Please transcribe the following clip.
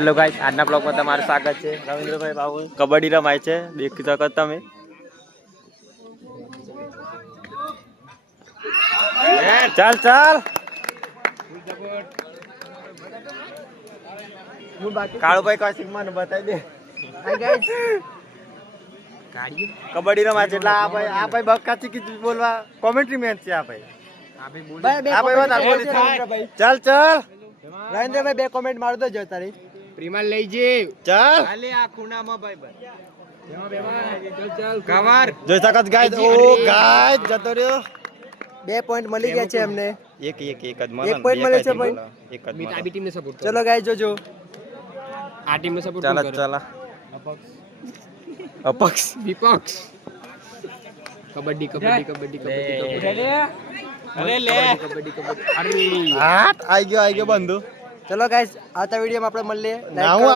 Hello guys, આજના બ્લોગમાં તમારું સ્વાગત છે. રવિન્દ્રભાઈ બાબુ કબડ્ડી રમાય છે, દેખી શકો તમે. ચાલ ચાલ કાળુભાઈ કૌશિક મને બતાવી દે. કબડ્ડી રમાય છે એટલે આ ભાઈ બકાચી કીધું બોલવા કોમેન્ટ્રી મેન છે. આ ભાઈ ચાલ ચાલ રવિન્દ્રભાઈ બે કોમેન્ટ માર દો જો તારી પ્રિમાલ લઈ જે ચાલ ખાલી આ ખૂણામાં ભાઈ ચાલ કવર જોઈ શકત ગાઈસ. ઓ ગાઈસ જતો રહ્યો. 2 પોઈન્ટ મળી ગયા છે અમને. એક જ મળે. 1 પોઈન્ટ મળે છે ભાઈ. એક જ આ બી ટીમને સપોર્ટ ચલો ગાઈસ જોજો. આ ટીમને સપોર્ટ ચાલ કરો ચાલ અપક્ષ વિપક્ષ કબડ્ડી કબડ્ડી કબડ્ડી કબડ્ડી અરે લે કબડ્ડી કબડ્ડી અરે હાથ આઈ ગયો બંધુ. ચલો ગાઈસ આવતા વિડીયોમાં આપણે મળીએ. ના હું